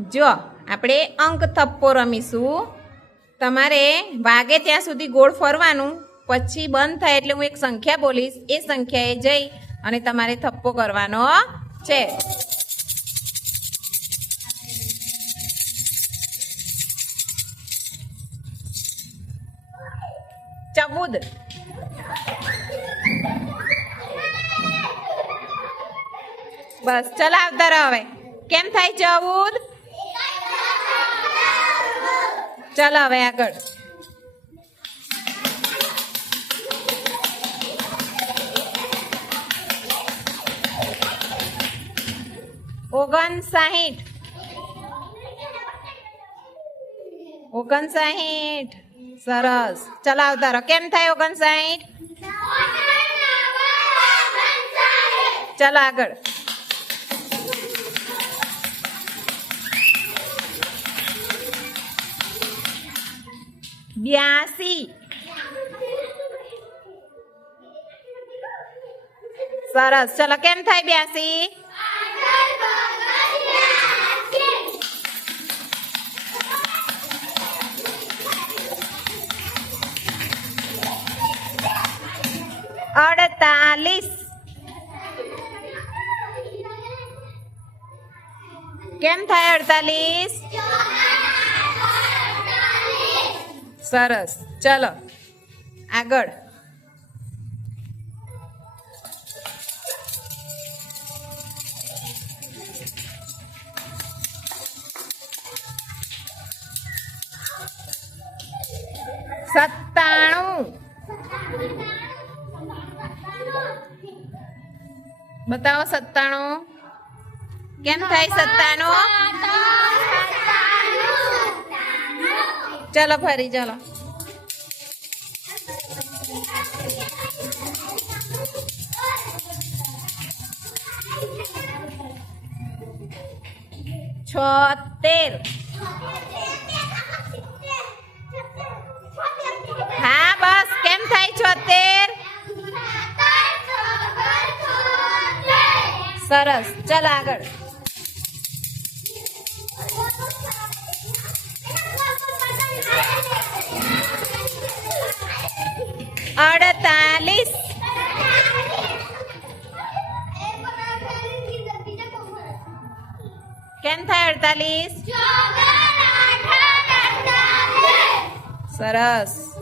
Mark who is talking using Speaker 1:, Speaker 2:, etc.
Speaker 1: જો, આપણે અંક થપ્પો રમીશું. તમારે વાગે ત્યાં સુધી ગોળ ફરવાનું. પછી બંધ થાય એટલે હું એક સંખ્યા બોલીશ. એ સંખ્યાએ જઈ અને તમારે થપ્પો કરવાનો છે. ચબુદ બસ, ચલો આવતા રહો હવે. કેમ થાય ચબુદ ચાલો હવે આગળ. ઓગણસાહીઠ. ઓગણસાહીઠ. સરસ. ચાલો આવતા રહો. કેમ થાય ઓગણસાહીઠ? ચાલો આગળ. બ્યાસી સરસ ચલો કેમ થાય બ્યાસી અડતાલીસ કેમ થાય અડતાલીસ સરસ. ચાલો. આગળ. સત્તાણું. બતાવો સત્તાણું. કેમ થાય સત્તાણું? ચલો ફરી ચલો. છોતેર. હા બસ કેમ થાય છોતેર? સરસ ચાલો આગળ. અડતાલીસ. કેમ થાય અડતાલીસ? સરસ.